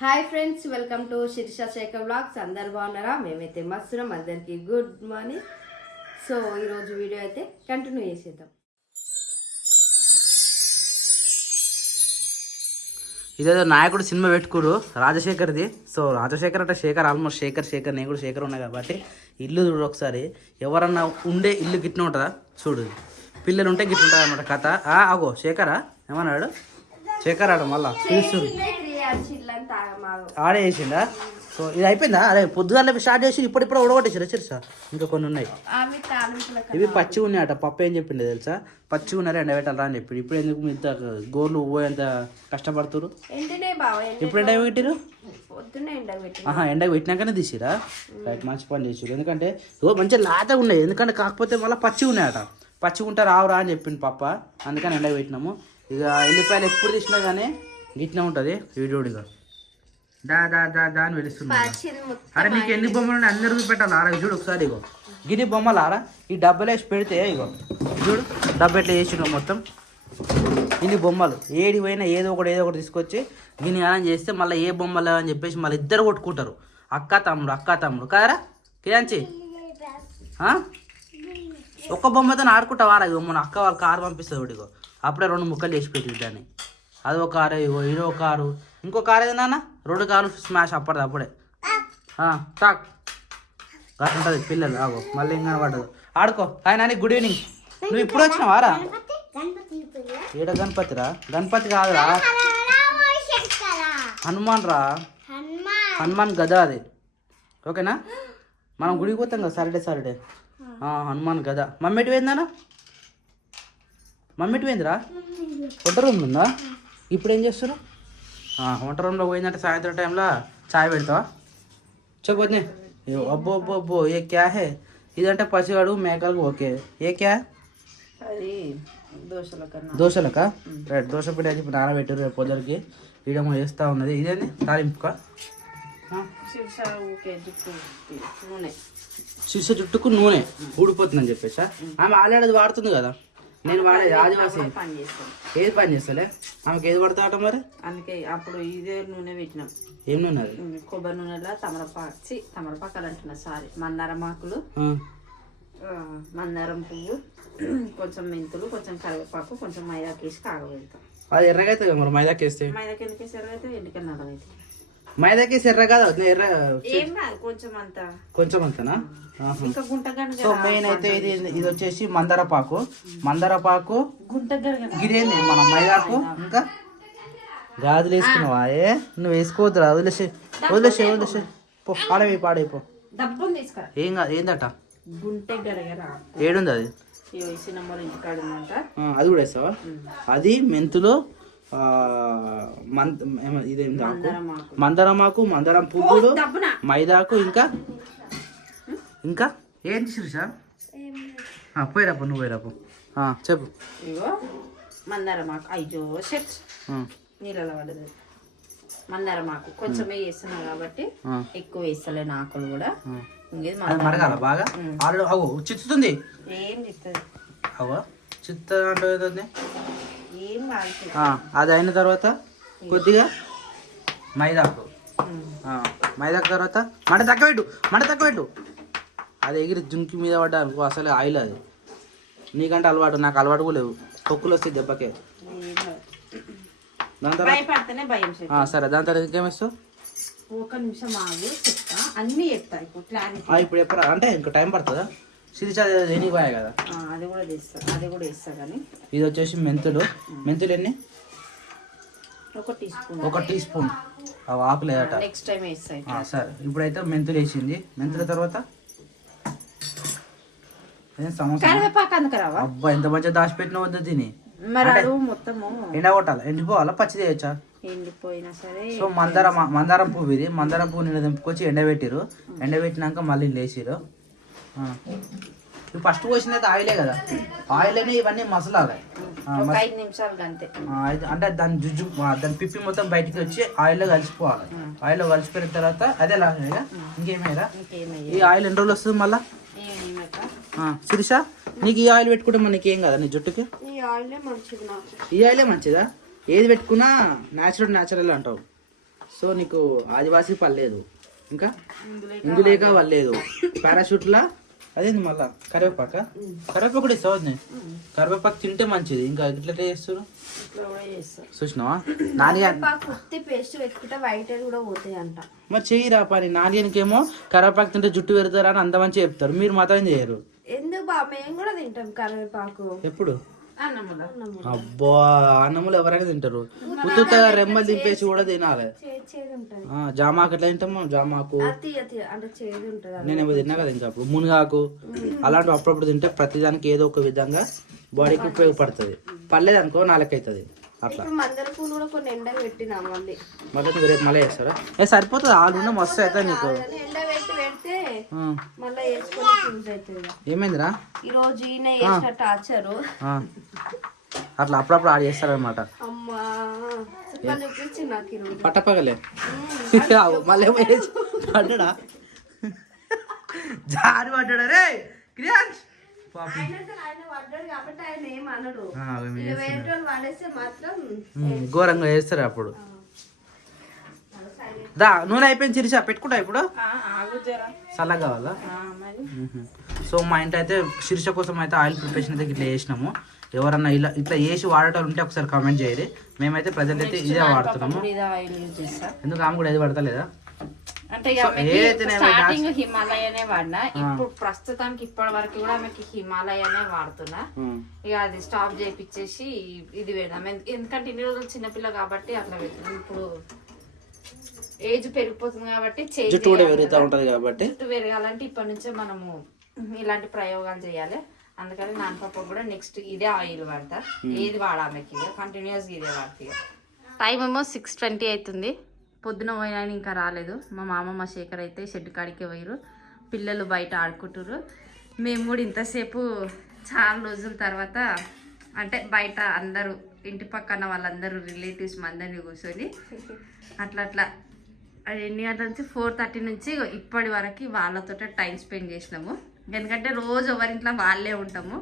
Hi friends, welcome to Shirisha Shekar vlogs. అందరు బాగున్నారా? మేమైతే మస్తున్నాం. అందరికీ గుడ్ మార్నింగ్. సో ఈరోజు వీడియో అయితే కంటిన్యూ చేసేద్దాం. ఇదేదో నాయకుడు సినిమా పెట్టుకురు రాజశేఖర్ది. సో రాజశేఖర్ అంటే శేఖర్, ఆల్మోస్ట్ శేఖర్ నేను కూడా శేఖర్ ఉన్నా కాబట్టి ఇల్లు చూడు ఒకసారి. ఎవరన్నా ఉండే ఇల్లు గిట్న ఉంటుందా చూడు, పిల్లలు ఉంటే గిట్ల ఉంటుంది అన్నమాట కథ. అగో శేఖరా ఏమన్నాడు, శేఖర్ ఆడ మళ్ళా పిలుస్తుంది ఆడే చేసిండా. సో ఇది అయిపోయిందా? అదే పొద్దుగాల స్టార్ట్ చేసి ఇప్పుడు ఉడగొట్టేసారు చిరుసా. ఇంకా కొన్ని ఉన్నాయి, ఇవి పచ్చి ఉన్నాయట. పప్పు ఏం చెప్పిండే తెలుసా, పచ్చి ఉన్నారా ఎండబెట్టాలరా అని చెప్పిండు. ఇప్పుడు ఎందుకు ఇంత గోర్లు పోయేంత కష్టపడుతురు? ఇప్పుడు ఎండ పెట్టిరు? ఎండకు పెట్టినాకనే తీసిరా. రైట్, మంచి పని చేసిరు. ఎందుకంటే మంచిగా లాతగా ఉన్నాయి. ఎందుకంటే కాకపోతే మళ్ళీ పచ్చి ఉన్నాయట. పచ్చి ఉంటే రావురా అని చెప్పిండు పప్ప, అందుకని ఎండకు పెట్టినాము. ఇక ఎల్లిపాయలు ఎప్పుడు తీసినా కానీ గిట్నే ఉంటుంది. వీడియోడిగా దా దా దా దా అని వెలుస్తున్నా. అరే నీకు ఎన్ని బొమ్మలు ఉన్నాయి అందరూ పెట్టాలి. ఆరా చూడు ఒకసారి, ఇగో గిరి బొమ్మలు ఆరా ఈ డబ్బలు వేసి పెడితే ఇగో చూడు డబ్బు ఎట్లా చేసిండు మొత్తం. ఇన్ని బొమ్మలు ఏడి పోయినా ఏదో ఒకటి తీసుకొచ్చి గిని అలా చేస్తే మళ్ళీ ఏ బొమ్మలు అని చెప్పేసి మళ్ళీ ఇద్దరు కొట్టుకుంటారు. అక్క తమ్ముడు కదరా కియాంచి. ఒక్క బొమ్మతో ఆడుకుంటావారా? ఇగో మన అక్క వాళ్ళ కారు పంపిస్తుంది ఒకటి, ఇగో అప్పుడే 2 ముక్కలు చేసి పెట్టింది దాన్ని. అదో కారు, ఇగో ఇదో కారు, ఇంకో కారు ఏదో నాన్న 2 కార్లు స్మాష్ అప్పుడే టాక్ అట్లా ఉంటుంది. పిల్లలు ఆగో మళ్ళీ ఇంకా పడదు. ఆడుకో. Hi Nani, good evening. నువ్వు ఇప్పుడు వచ్చినావారా? ఏడ గణపతిరా? గణపతి కాదురా, హనుమాన్ రా. హనుమాన్ గదా అది. ఓకేనా? మనం గుడికి పోతాం కదా సాటర్డే. హనుమాన్ గదా. మమ్మీటి పోయిందానా? మమ్మీటి పోయిందిరా? వంట రూమ్ ఉందా? ఇప్పుడు ఏం చేస్తారు? వంట రూమ్లో పోయిందంటే సాయంత్రం టైంలో చాయ్ పెడతావా? చెప్పొద్దు. అబ్బో ఏ క్యా హే? ఇదంటే పసివాడు మేకలకు ఓకే. ఏ క్యా? దోశలకా? రైట్, దోశ పిండి అయితే ఇప్పుడు నానబెట్టారు. రేపు పొద్దులకి వీడేమో వేస్తూ ఉన్నది. ఇదేంటి తాలింపుకా? శిర్ష జుట్టుకు నూనె ఊడిపోతుందని చెప్పేసా. ఆమె ఆల్రెడీ వాడుతుంది కదా. నేను వాడేది ఆదివాసి. ఏది పని చేస్తలే ఆమెకి ఏది పడతాట మరి? అందుకే అప్పుడు ఇదే నూనె పెట్టినాం. ఏం నూనె అది? కొబ్బరి నూనెలో తమలపాకులు అంటున్నా, సారీ, మందారం ఆకులు, మందారం పువ్వు, కొంచెం మెంతులు, కొంచెం కరివేపాకు, కొంచెం మైదాకి వేసి కాగబెడతాం. అది ఎర్రగా అవుతుంది కదా మరి మైదాకి వేస్తే? మైదాకి ఎందుకు వేసి ఎర్రగైతే ఎండికల్ నల్లగైతే. మైదాకి వేసి ఎర్ర కాదు, ఎర్ర ఏం కాదు, కొంచెం అంతనా? ఇంకా గుంటగడ్డ. సో మెయిన్ అయితే ఇది వచ్చేసి మందారపాకు గిరేంది మన మైదాకు. ఇంకా గాజులు వేసుకున్నావా? నువ్వు వేసుకోవద్దురా, వదిలేసే పో, పాడైపో. ఏం కాదు. ఏందట? ఏడుంది అది? అది కూడా వేస్తావా? అది మెంతులు, ఇదేంటి మందారమాకు, మందారం పువ్వులు, మైదాకు, ఇంకా ఏంటి శిరీష? పోయిరాపు, నువ్వు పోయిరాపు. చెప్పు. ఇగో మందారమాకు. అయ్యో షెట్ నీళ్ళలో పడదు. మందారమాకు కొంచెం వేస్తున్నా కాబట్టి ఎక్కువ వేస్తలేను. ఆకులు కూడా మరగాల బాగా. ఆల్రెడీ అవు చిత్తుతుంది. ఏం చిత్తది? అవో చిత్త అంటే ఏం కాదు. అది అయిన తర్వాత కొద్దిగా మైదాకు తర్వాత మంట తక్కువ పెట్టు. అది ఎగిరి జుంకి మీద పడ్డా అనుకో అసలు ఆయిల్. అది నీకంటే అలవాటు, నాకు అలవాటు కూడా లేవు. తొక్కులు వస్తాయి దెబ్బకే. దాని తర్వాత సరే, దాని తర్వాత ఇంకేమేస్తావు? ఒక నిమిషం ఆగు, చెప్తా. అన్ని చెప్తా ఇప్పుడు ఎప్పుడు అంటే ఇంకా టైం పడుతుందా? సిరిచా ఎనిపోయాయి కదా, అది కూడా వేస్తా. కానీ ఇది వచ్చేసి మెంతులు ఎన్ని? 1 టీ స్పూన్. ఆకులేదట, నెక్స్ట్ టైం వేస్తాయి. సరే, ఇప్పుడైతే మెంతులు వేసింది. మెంతుల తర్వాత అబ్బా ఎంత మంచిగా దాచిపెట్టిన వద్ద తిని మొత్తము ఎండ కొట్టాలి. ఎండిపోవాలా పచ్చి చేయొచ్చా? ఎండిపోయినా సరే. సో మందారం పువ్వు ఇది. మందారం పువ్వు నిన్న దింపుకొచ్చి ఎండబెట్టిరు. ఎండబెట్టినాక మళ్ళీ లేచిరు. ఫస్ట్ పోసిన అయితే ఆయిలే కదా, ఆయిల్నే ఇవన్నీ మసాలాలు. 5 నిమిషాలు అంతే. అంటే దాని పిప్పి మొత్తం బయటికి వచ్చి ఆయిల్లో కలిసిపోవాలి. ఆయిల్లో కలిసిపోయిన తర్వాత అదే లాగా ఇంకేమైనా. ఈ ఆయిల్ ఎన్ని రోజులు వస్తుంది మళ్ళా? శిరీష, నీకు ఈ ఆయిల్ పెట్టుకుంటే మనకి ఏం కదా నీ జుట్టుకి? ఈ ఆయిలే మంచిదా? ఏది పెట్టుకున్నా న్యాచురల్ అంటావు. సో నీకు ఆదివాసీ పర్లేదు, ఇంకా ఇందులేక పర్లేదు, పారాషూట్లా అదేంది మళ్ళా కరివేపాక కూడా ఇస్తావు. కరివేపాకు తింటే మంచిది. ఇంకా ఇట్లా చేస్తారు చూసినావా? పేస్ట్ పెట్టుకుంటే వైట్ కూడా పోతాయి అంట. మరి చెయ్యిరా పని. నానికేమో కరివేపాకు తింటే జుట్టు పెడతారా అని అంత మంచి చెప్తారు, మీరు మాత్రం చేయరు. ఎందుకు బా, మేము కూడా తింటాం కరివేపాకు. ఎప్పుడు? అబ్బా, అన్నములు ఎవరైనా తింటారు. ఉత్తుగా రెమ్మలు దింపేసి కూడా తినాలి. జామాకు ఎట్లా తింటాము? జామాకు నేను ఏమో తిన్నా కదా. ఇంకా అప్పుడు మునగాకు అలాంటివి అప్పుడప్పుడు తింటే ప్రతిదానికి ఏదో ఒక విధంగా బాడీకి ఉపయోగపడుతుంది. పర్లేదు అనుకో, నాలుకైతుంది అట్లా. మళ్ళీ రేపు మళ్ళీ వేస్తారా? సరిపోతుంది. ఆలు మస్తు అవుతుంది నీకు. ఏమైందిరా అట్లా అప్పుడప్పుడు ఆడ చేస్తారనమాట. పట్టపగలే మళ్ళీ పడ్డా జారి పడ్డా రే క్రియాన్స్. ఘోరంగా చేస్తారు అప్పుడు. దా నూనె అయిపోయింది చిరిసా, పెట్టుకుంటా ఇప్పుడు. చల్లగా కావాలా? సో మా ఇంట్లో అయితే శిరీష కోసం అయితే ఆయిల్ ప్రిపరేషన్ అయితే ఇట్లా చేసినాము. ఎవరన్నా ఇట్లా చేసి వాడటాలు ఉంటే ఒకసారి కామెంట్ చేయరు. మేమైతే ప్రజెంట్ అయితే ఇదే వాడుతున్నాము. ఎందుకు ఆమె కూడా ఏది పడతలేదా? అంటే స్టార్టింగ్ హిమాలయనే వాడినా, ఇప్పుడు ప్రస్తుతానికి ఇప్పటి వరకు కూడా ఆమెకి హిమాలయనే వాడుతున్నా. ఇక అది స్టాప్ చేయించేసి ఇది పెడదాం. ఎందుకంటే ఇన్ని రోజులు చిన్నపిల్ల కాబట్టి అట్లా పెడతాం. ఇప్పుడు ఏజ్ పెరిగిపోతుంది కాబట్టి జుట్టు పెరగాలంటే ఇప్పటి నుంచే మనము ఇలాంటి ప్రయోగాలు చేయాలి. అందుకని నాన్న పాప కూడా నెక్స్ట్ ఇదే ఆయిల్ వాడతా. ఏది వాడామెకి కంటిన్యూస్ ఇదే వాడతా. టైం ఏమో 6:20 అవుతుంది. పొద్దున పోయినా ఇంకా రాలేదు. మా మామ మా శేఖర్ అయితే షెడ్ కాడికి పోయారు. పిల్లలు బయట ఆడుకుంటారు. మేము కూడా ఇంతసేపు చాలా రోజుల తర్వాత అంటే బయట అందరూ ఇంటి పక్కన వాళ్ళందరూ రిలేటివ్స్ మందని కూర్చొని అట్లా ఎన్ని గంటల నుంచి 4:30 నుంచి ఇప్పటి వరకు వాళ్ళతో టైం స్పెండ్ చేసినాము. ఎందుకంటే రోజు ఎవరింట్లో వాళ్ళే ఉంటాము.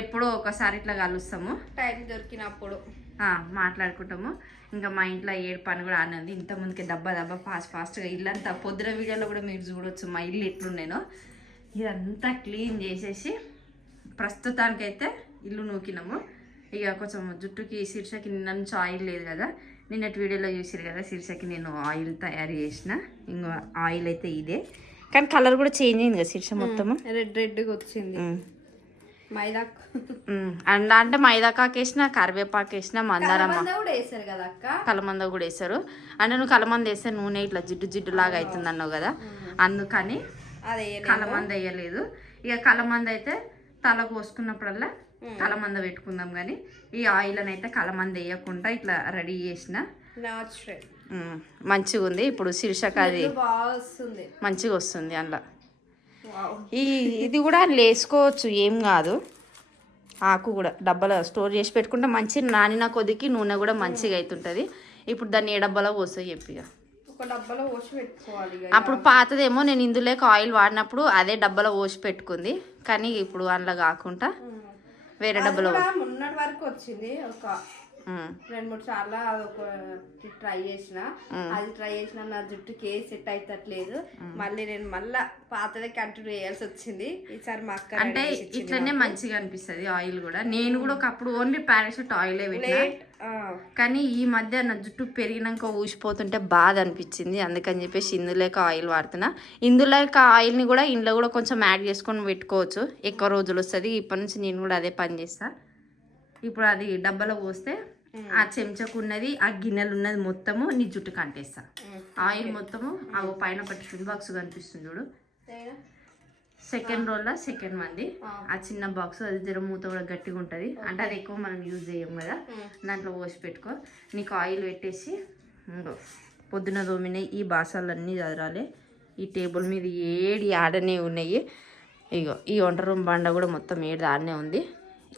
ఎప్పుడో ఒకసారి ఇట్లా కలుస్తాము, టైం దొరికినప్పుడు మాట్లాడుకుంటాము. ఇంకా మా ఇంట్లో ఏడు పని కూడా ఆనంది. ఇంతకుముందుకే దబ్బా ఫాస్ట్గా ఇల్లంతా పొద్దున వీడియోలో కూడా మీరు చూడవచ్చు మా ఇల్లు ఎట్లుండేనో. ఇదంతా క్లీన్ చేసేసి ప్రస్తుతానికైతే ఇల్లు నూకినాము. ఇక కొంచెం జుట్టుకి శీర్షకి నిన్న నుంచి ఆయిల్ లేదు కదా, నిన్నటి వీడియోలో చూసారు కదా, శీర్షకి నేను ఆయిల్ తయారు చేసిన. ఇంకో ఆయిల్ అయితే ఇదే, కానీ కలర్ కూడా చేంజ్ అయింది కదా శీర్ష, మొత్తము రెడ్గా వచ్చింది. మైదా అంటే మైదాకాకు వేసిన, కరివేపాకు వేసిన, మందారం కలమంద కూడా వేసారు. అంటే నువ్వు కలమంద వేస్తే నూనె ఇట్లా జిడ్డు లాగా అవుతుంది అన్నావు కదా, అందుకని కలమంద వేయలేదు. ఇక కలమంద అయితే తల కోసుకున్నప్పుడల్లా కలమంద పెట్టుకుందాం, కానీ ఈ ఆయిల్ అని అయితే కలమంద వేయకుండా ఇట్లా రెడీ చేసిన. మంచిగా ఉంది. ఇప్పుడు శీర్షకు అది మంచిగా వస్తుంది. అందులో ఇది కూడా వేసుకోవచ్చు, ఏం కాదు. ఆకు కూడా డబ్బాలో స్టోర్ చేసి పెట్టుకుంటే మంచి నానిన కొద్దికి నూనె కూడా మంచిగా అవుతుంటుంది. ఇప్పుడు దాన్ని ఏ డబ్బాలో పోస్తాయి చెప్పిగా, ఒక డబ్బాలో పోసి పెట్టుకోవాలి. అప్పుడు పాతదేమో నేను ఇందులోకి ఆయిల్ వాడినప్పుడు అదే డబ్బాలో పోసి పెట్టుకుంది, కానీ ఇప్పుడు అందులో కాకుండా వేరే డబ్బాలో మొన్నటి వరకు వచ్చింది. ఒక 2-3 సార్లు అదొక ట్రై చేసిన, నా జుట్టుకి సెట్ అవుతట్లేదు. మళ్ళీ నేను మళ్ళా పాతదే కంటిన్యూ చేయాల్సి వచ్చింది. ఈసారి మా అక్క అంటే ఇట్లనే మంచిగా అనిపిస్తుంది ఆయిల్ కూడా. నేను కూడా ఒకప్పుడు ఓన్లీ పారాషూట్ ఆయిలే పెట్టినా, కానీ ఈ మధ్య నా జుట్టు పెరిగినాక ఊసిపోతుంటే బాధ అనిపించింది. అందుకని చెప్పేసి ఇందులోక ఆయిల్ వాడుతున్నా. ఇందులోక ఆయిల్ని కూడా ఇంట్లో కూడా కొంచెం యాడ్ చేసుకొని పెట్టుకోవచ్చు, ఎక్కువ రోజులు వస్తుంది. ఇప్పటి నుంచి నేను కూడా అదే పని చేస్తా. ఇప్పుడు అది డబ్బాలో పోస్తే ఆ చెంచకు ఉన్నది, ఆ గిన్నెలు ఉన్నది మొత్తము నీ జుట్టు కంటేస్తా. ఆయిల్ మొత్తము ఆ పైన ఒకటి టిఫిన్ బాక్స్ కనిపిస్తుంది చూడు, సెకండ్ రోల్లో సెకండ్ మంది ఆ చిన్న బాక్స్, అది జర మూత కూడా గట్టిగా ఉంటుంది. అంటే అది ఎక్కువ మనం యూజ్ చేయం కదా, దాంట్లో పోసి పెట్టుకో. నీకు ఆయిల్ పెట్టేసి పొద్దున తోమినాయి ఈ బాసాలన్నీ చదరాలి. ఈ టేబుల్ మీద ఏడి ఆడనే ఉన్నాయి. ఇగో ఈ వంట రూమ్ బండ కూడా మొత్తం ఏడు ఆడనే ఉంది.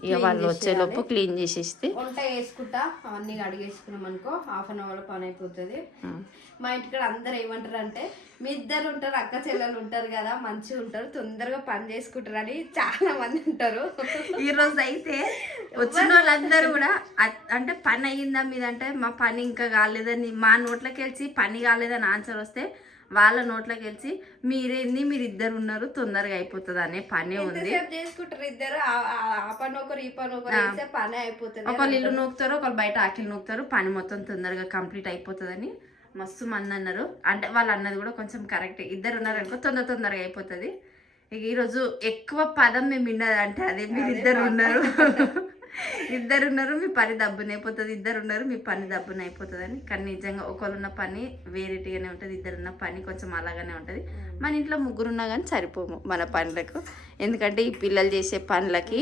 ఇక వాళ్ళు వచ్చేలోపు క్లీన్ చేసేస్తే వంట వేసుకుంటా అవన్నీ అడిగేసుకున్నాం అనుకో, 1/2 అవర్లో పని అయిపోతుంది. మా ఇంటికాడ అందరు ఏమంటారు అంటే, మీ ఇద్దరు ఉంటారు, అక్క చెల్లెలు ఉంటారు కదా, మంచిగా ఉంటారు, తొందరగా పని చేసుకుంటారు అని చాలా మంది ఉంటారు. ఈ రోజు అయితే వచ్చిన వాళ్ళందరూ కూడా అంటే పని అయ్యిందా మీద అంటే మా పని ఇంకా కాలేదని మా నోట్లోకి వెళ్ళి పని కాలేదని ఆన్సర్ వస్తే వాళ్ళ నోట్లోకి వెళ్ళి మీరేంది మీరు ఇద్దరు ఉన్నారు తొందరగా అయిపోతుంది అనే పనే ఉంది. చేసుకుంటారు ఇద్దరు, ఆ పని ఒకరు ఈ పని ఒకరు, పని అయిపోతుంది. ఒకళ్ళు ఇల్లు నూకుతారు, ఒకళ్ళు బయట ఆకిలు నూకుతారు, పని మొత్తం తొందరగా కంప్లీట్ అయిపోతుందని మస్తు మంది అన్నారు. అంటే వాళ్ళు అన్నది కూడా కొంచెం కరెక్ట్. ఇద్దరు ఉన్నారనుకో తొందరగా అయిపోతుంది. ఇక ఈరోజు ఎక్కువ పదం మేము విన్నదంటే అదే మీరు ఇద్దరు ఉన్నారు మీ పని దబ్బునైపోతుంది, ఇద్దరు ఉన్నారు మీ పని దబ్బునైపోతుంది అని. కానీ నిజంగా ఒకళ్ళున్న పని వేరేటిగానే ఉంటుంది, ఇద్దరున్న పని కొంచెం అలాగానే ఉంటుంది. మన ఇంట్లో ముగ్గురున్నా కానీ సరిపోము మన పనులకు. ఎందుకంటే ఈ పిల్లలు చేసే పనులకి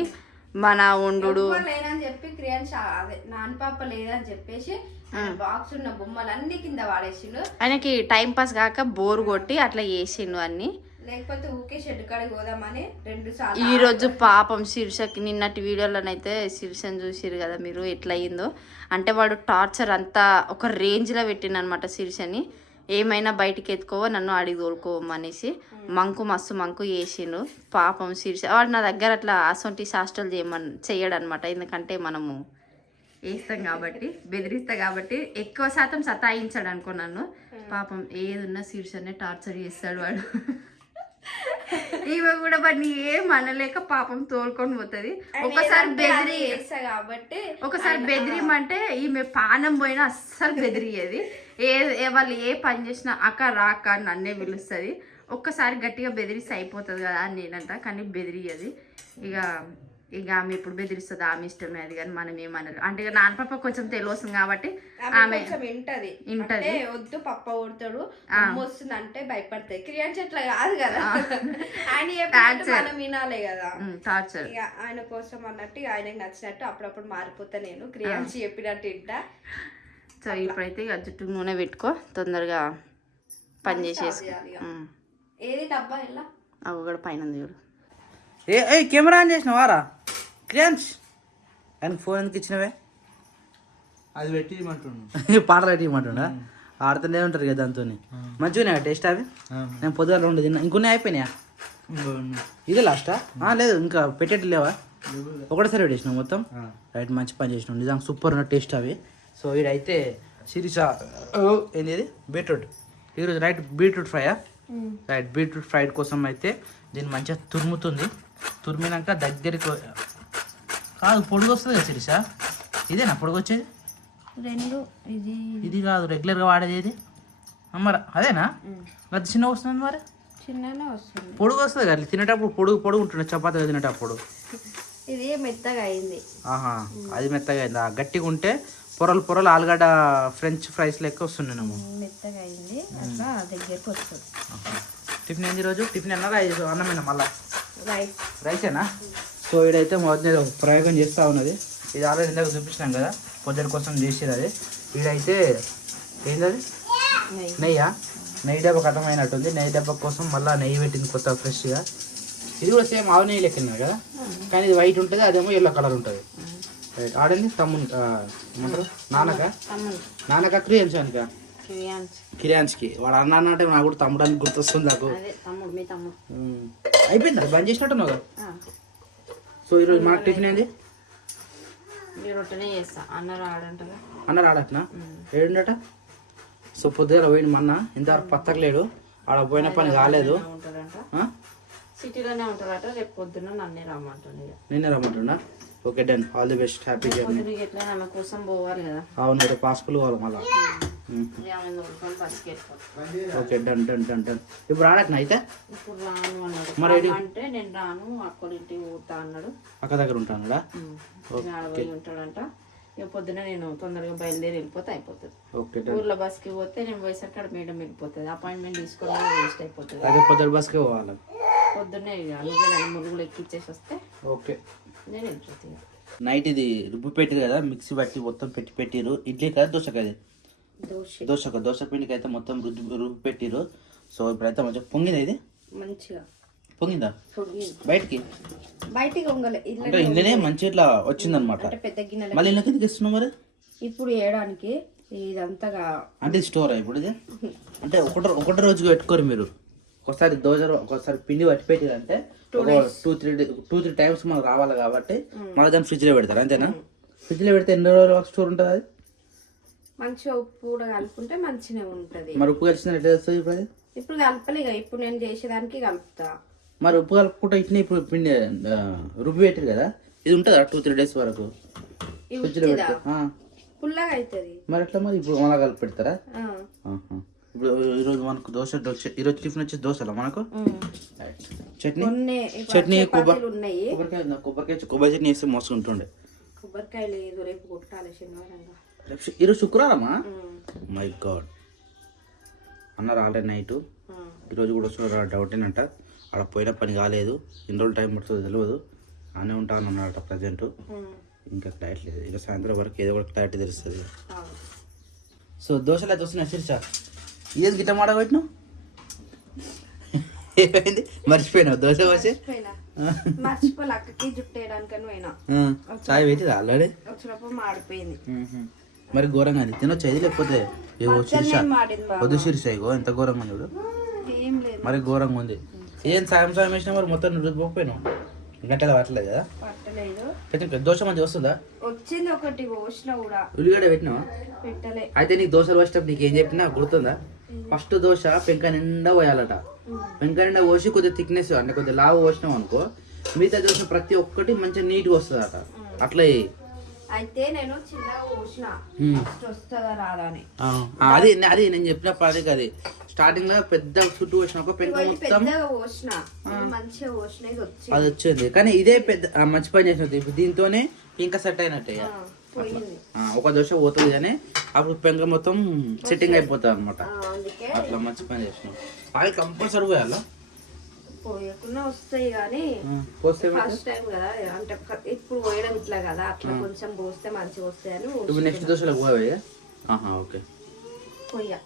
మన వండు లేదని చెప్పి క్రియాన్స్ అదే నాన్న పాప లేదని చెప్పేసి బాక్స్ ఉన్న బొమ్మలు అన్ని కింద వాడేసిండు. ఆయనకి టైం పాస్ కాక బోర్ కొట్టి అట్లా చేసిండు అన్ని. లేకపోతే ఊకే షెడ్ కాడికి పోదామని 2 సార్లు. ఈ రోజు పాపం శీర్షకి నిన్నటి వీడియోలోనైతే శీర్షని చూసిరు కదా మీరు ఎట్లా అయ్యిందో. అంటే వాడు టార్చర్ అంతా ఒక రేంజ్లో పెట్టిండనమాట శీర్షని. ఏమైనా బయటికి ఎత్తుకోవో నన్ను అడిగి తోలుకోమనేసి మస్తు మంకు చేసిండు పాపం శీర్ష. వాడు నా దగ్గర అట్లా అసొంటి శాస్త్రాలు చేయడనమాట. ఎందుకంటే మనము వేస్తాం కాబట్టి, బెదిరిస్తా కాబట్టి ఎక్కువ శాతం సతాయించాడు అనుకో నన్ను. పాపం ఏదున్నా శీర్షనే టార్చర్ చేస్తాడు వాడు. ఈమె కూడా వాడిని ఏం అనలేక పాపం తోలుకొని పోతుంది. ఒకసారి బెదిరిమంటే ఈమె పానం పోయినా అస్సలు బెదిరియది. వాళ్ళు ఏ పని చేసినా అక్క రాక నన్నే పిలుస్తుంది. ఒక్కసారి గట్టిగా బెదిరిస్తే అయిపోతుంది కదా అని నేనంట, కానీ బెదిరియది. ఇక ఆమె ఇప్పుడు బెదిరిస్తుంది, ఆమె ఇష్టమే అది. కానీ మనం ఏమన్నారు అంటే నాన్న పాప కొంచెం తెలియస్తుంది కాబట్టి ఆమె వింటది. వద్దు పప్ప కొడతాడు వస్తుంది అంటే భయపడతాయి. క్రియాన్స్ ఎట్లా కాదు కదా, ఆయన వినాలే కదా టార్చర్. ఇక ఆయన కోసం అన్నట్టు ఆయనకు నచ్చినట్టు అప్పుడప్పుడు మారిపోతా నేను. క్రియాన్స్ చెప్పినట్టు ఇంటా. సో ఇప్పుడైతే ఇక జుట్టు నూనె పెట్టుకో, తొందరగా పని చేసేసి. ఏది డబ్బా ఎలా అవి కూడా పైన చూడు. ఏ కెమెరా ఆన్ చేసినవారా క్రియాన్స్? ఆయనకు ఫోన్ ఎందుకు ఇచ్చినవే? అది పెట్టి ఇవ్వమంటుండు, పాటలు పెట్టి ఇవ్వమంటుండా? ఆడుతూనే ఉంటారు కదా దాంతో. మంచిగా టేస్ట్ అవి. నేను పొద్దుగా 2 తిన్నా, ఇంకొన్ని అయిపోయినాయా? ఇదే లాస్టా? లేదు ఇంకా పెట్టేట్టు లేవా? ఒకటేసారి పెట్టేసినావు మొత్తం. రైట్, మంచి పని చేసినావు నిజంగా, సూపర్ ఉన్న టేస్ట్ అవి. సో వీడైతే శిరీష ఏంది బీట్రూట్, ఈరోజు రైట్ బీట్రూట్ ఫ్రైయా? రైట్, బీట్రూట్ ఫ్రైడ్ కోసం అయితే దీన్ని మంచిగా తురుముతుంది. తురిమినాక దగ్గరికి కాదు పొడుగు వస్తుంది కదా శిరీష? ఇదేనా పొడుగు వచ్చేది? ఇది కాదు రెగ్యులర్గా వాడేది ఏది మరి అదేనా? అది చిన్న వస్తుంది మరి చిన్ననే వస్తుంది, పొడుగు వస్తుంది కదా తినేటప్పుడు. పొడుగు ఉంటుంది చపాతీగా తినేటప్పుడు. ఇది మెత్తగా అయింది. అది మెత్తగా అయిందా? గట్టిగా ఉంటే పొరలు ఆలుగడ్డ ఫ్రెంచ్ ఫ్రైస్ లెక్క వస్తుంది. మెత్తగా అయింది అట్లా దగ్గరికి వస్తుంది. టిఫిన్ ఏంది ఈరోజు? టిఫిన్ అన్నా అన్నమేనా? మళ్ళా రైసేనా? సో వీడైతే మొదటి ప్రయోగం చేస్తూ ఉన్నది. ఇది ఆల్రెడీ ఇందాక చూపించినాం కదా, పొద్దుటి కోసం చేసేది. అది వీడైతే ఏంటది నెయ్యి డబ్బా కట్టమైనట్టుంది. నెయ్యి డబ్బా కోసం మళ్ళీ నెయ్యి పెట్టింది కొత్త ఫ్రెష్గా. ఇది కూడా సేమ్ ఆవు నెయ్యి లెక్కింది కదా, కానీ ఇది వైట్ ఉంటుంది, అదేమో ఎల్లో కలర్ ఉంటుంది. ఆడండి తమ్ముని ఏమంటారు నాన్నక క్రియాన్సానికా? కిరియాన్స్కి. వాడు అన్న అంటే నాకు కూడా తమ్ముడానికి గుర్తొస్తుంది నాకు. అయిపోయింది బంద్ చేసినట్టున్నావు కదా. సో ఈరోజు మాకు టిఫిన్ ఏంది? అన్న రాడటనా? ఏడుండట? సో పొద్దుగా పోయింది మొన్న, ఇంతవరకు పత్తకలేడు. ఆడ పోయిన పని కాలేదు. సిటీలోనే ఉంటారట, రేపు పొద్దున్న నిన్నే రమ్మంటున్నా. Okay done, all the best, happy journey. కోసం పోవాలి కదా. అవును రేపు పాస్కులు పోవాలి మళ్ళీ. Okay done done done done. ఇప్పుడు రాడట్నా అయితే? ఇప్పుడు రాను అన్నాడు. మరి అంటే నేను రాను, అక్కడింటికి పోతా అన్నాడు. అక్క దగ్గర ఉంటాడా? ఉంటాడంట. ఇక పొద్దున నేను తొందరగా బయలుదేరి వెళ్ళిపోతే అయిపోతుంది. ఓకే, ఊర్లో బస్కి పోతే నేను పోయేసరికి అక్కడ మేడం వెళ్ళిపోతుంది. అపాయింట్మెంట్ తీసుకోవడం వేస్ట్ అయిపోతుంది. అదే పొద్దున బస్కే పోవాలి. పొద్దున్నే మురుగులు ఎక్కిచ్చేసి వస్తే ఓకే నేను వెళ్ళిపోతాను. నైట్ ఇది రుబ్బు పెట్టిరు కదా, మిక్సీ బట్టి మొత్తం పెట్టిరు. ఇడ్లీ కదా దోశకాయ? దోశ పిండికి అయితే మొత్తం రుబ్బు పెట్టిరు. సో ఇప్పుడైతే మంచిగా పొంగిందా? ఇది మంచిగా పొంగిందా? బయటికి అంటే ఇందులోనే మంచి ఇట్లా వచ్చిందనమాట. మళ్ళీ ఇలా కిందకి ఇస్తున్నావు మరి ఇప్పుడు వేయడానికి ఇదంతగా అంటే స్టోర్ ఇప్పుడు ఇది. అంటే ఒకటి రోజుగా పెట్టుకోరు మీరు. ఒకసారి పిండి పట్టి పెట్టిరంటే టూ త్రీ టైమ్స్ మనకు రావాలి కాబట్టి మళ్ళీ దాన్ని ఫ్రిడ్జ్ లో పెడతారు అంతేనా? ఫ్రిడ్జ్ లో పెడితే ఎన్ని రోజులు స్టోర్ ఉంటుంది అది? మంచిగా ఉప్పు కూడా కలుపుకుంటే మంచిగా ఉంటది. మరి ఉప్పు కలిసిన ఎట్లా వస్తుంది ఇప్పుడు అది? ఇప్పుడు కలపలేగా, ఇప్పుడు నేను చేసేదానికి కలుపుతా. మరి ఉప్పు కలుపుకుంటే ఇట్లా ఇప్పుడు పిండి రుబ్బి పెట్టారు కదా, ఇది ఉంటుందా 2-3 days వరకు ఫ్రిడ్జ్ లో పెడితే? పుల్లగా అవుతుంది. మరి ఎట్లా మరి ఇప్పుడు మళ్ళా కలిపి పెడతారా? ఇప్పుడు ఈరోజు మనకు దోశ ఈరోజు టిఫిన్ వచ్చేసి దోశలా మనకు చట్నీ కొబ్బరికాయ కొబ్బరి చట్నీ వేస్తే మస్తు ఉంటుండే. కొబ్బరికాయ లేదు, రేపు కొట్టాలి శనివారంగా. ఈరోజు శుక్రవారమా? My God. అన్నారు ఆల్రెడీ నైట్, ఈరోజు కూడా వస్తున్నారు డౌట్ ఏంటంట. అక్కడ పోయిన పని కాలేదు, ఎన్ని రోజులు టైం పడుతుందో తెలియదు, అనే ఉంటాను అన్నాడట ప్రజెంట్. ఇంకా క్లారిటీ లేదు, ఇక సాయంత్రం వరకు ఏదో కూడా క్లారిటీ తెలుస్తుంది. సో దోశలు అయితే వస్తున్నాయి శిరీష. ఏది గిట్ట మాట పెట్టినావు? ఏమైంది మర్చిపోయినావు? దోశ వచ్చి మర్చిపోలే, అక్కకి జుట్టు వేయడానికని పోయినా. చాయ్ పెట్టిరా ఆల్రెడీ? వచ్చినప్పుడు మాడిపోయింది. మరి ఘోరంగా అది తినొచ్చు అది, లేకపోతే శిరీష వద్దు శిరీష, ఇగో ఎంత ఘోరంగా ఉంది ఇప్పుడు. ఏం లేదు మరి ఘోరంగా ఉంది. ఏం సాయం వేసినా మరి మొత్తం నువ్వు రుద్దుపోకపోయినావు? గంటలు పట్టలేదు కదా? పట్టలేదు. దోశ మంచిగా వస్తుందా? వచ్చింది ఒకటి, పోసిన కూడా. ఉల్లిగడ్డ పెట్టినావా? పెట్టలే. అయితే నీకు దోశలు వచ్చేటప్పుడు నీకు ఏం చెప్పినా గుర్తుందా? ఫస్ట్ దోశ పెంక నిండా పోయాలట. పెంక నిండా పోసి కొద్దిగా థిక్నెస్ అంటే కొద్దిగా లావు పోసినావు అనుకో, మిగతా దోశ ప్రతి ఒక్కటి మంచిగా నీట్గా వస్తుంది అట. అట్లా అయితే నేను చిన్నగా పోసిన, వస్తుందా రాదా అని. అది నేను చెప్పినప్పుడు అది అది స్టార్టింగ్ లో పెద్ద చుట్టూ పోసినాక పెంక మొత్తం అది వచ్చింది. కానీ ఇదే పెద్ద మంచి పని చేసినట్టు, ఇప్పుడు దీంతోనే పెంక సెట్ అయినట్టే. ఒక దోశ పోతుంది కానీ అప్పుడు పెంక మొత్తం సెట్టింగ్ అయిపోతుంది అనమాట. అట్లా మంచి పని చేసినావు. Oil compulsory పోయాలా? పోయకుండా వస్తాయి కానీ ఫస్ట్ టైం కదా, అంటే ఇప్పుడు పోయడం ఇట్లా కదా, అట్లా కొంచెం పోస్తే మంచిగా వస్తాయని. నెక్స్ట్ దోశలో పోయా? ఓకే. పోయా.